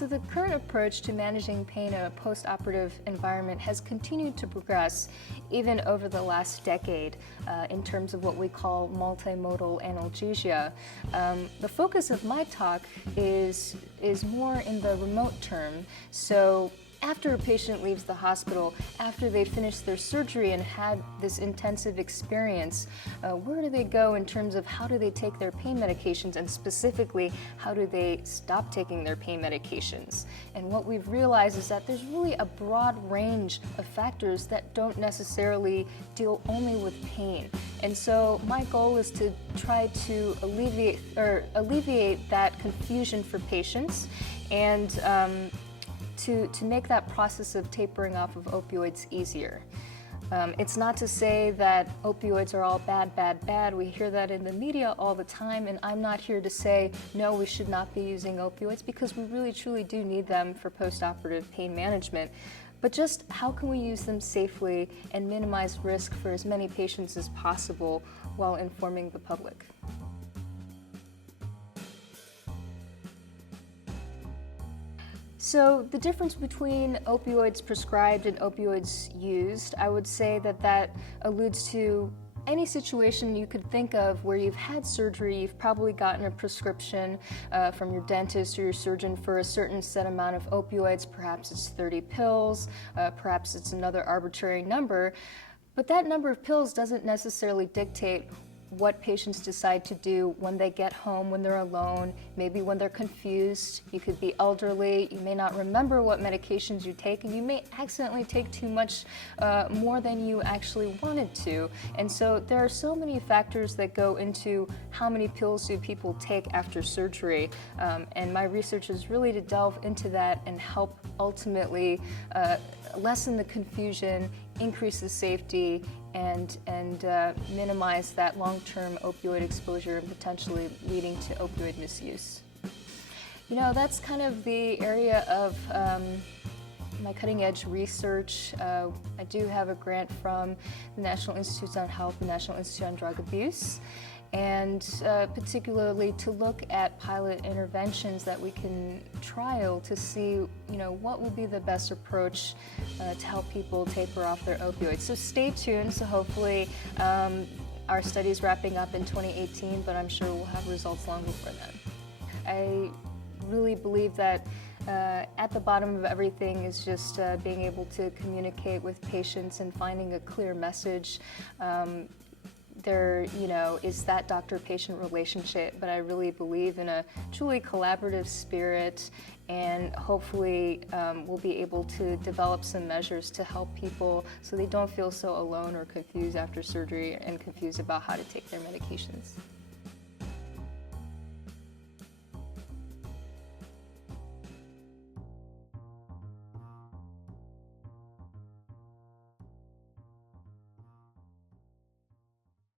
So the current approach to managing pain in a postoperative environment has continued to progress even over the last decade in terms of what we call multimodal analgesia. The focus of my talk is more in the remote term. So after a patient leaves the hospital, after they finish their surgery and had this intensive experience, where do they go in terms of how do they take their pain medications, and specifically, how do they stop taking their pain medications? And what we've realized is that there's really a broad range of factors that don't necessarily deal only with pain. And so my goal is to try to alleviate that confusion for patients and to make that process of tapering off of opioids easier. It's not to say that opioids are all bad, bad, bad. We hear that in the media all the time, and I'm not here to say, no, we should not be using opioids, because we really truly do need them for postoperative pain management. But just how can we use them safely and minimize risk for as many patients as possible while informing the public? So the difference between opioids prescribed and opioids used, I would say that alludes to any situation you could think of where you've had surgery, you've probably gotten a prescription from your dentist or your surgeon for a certain set amount of opioids. Perhaps it's 30 pills, perhaps it's another arbitrary number, but that number of pills doesn't necessarily dictate what patients decide to do when they get home, when they're alone, maybe when they're confused. You could be elderly, you may not remember what medications you take, and you may accidentally take too much more than you actually wanted to. And so there are so many factors that go into how many pills do people take after surgery. And my research is really to delve into that and help ultimately lessen the confusion, increase the safety, and minimize that long-term opioid exposure and potentially leading to opioid misuse. You know, that's kind of the area of my cutting-edge research. I do have a grant from the National Institutes on Health, the National Institute on Drug Abuse, and particularly to look at pilot interventions that we can trial to see, you know, what would be the best approach to help people taper off their opioids. So stay tuned. So hopefully our study is wrapping up in 2018, but I'm sure we'll have results long before then. I really believe that at the bottom of everything is just being able to communicate with patients and finding a clear message. There, you know, is that doctor-patient relationship, but I really believe in a truly collaborative spirit, and hopefully we'll be able to develop some measures to help people so they don't feel so alone or confused after surgery and confused about how to take their medications.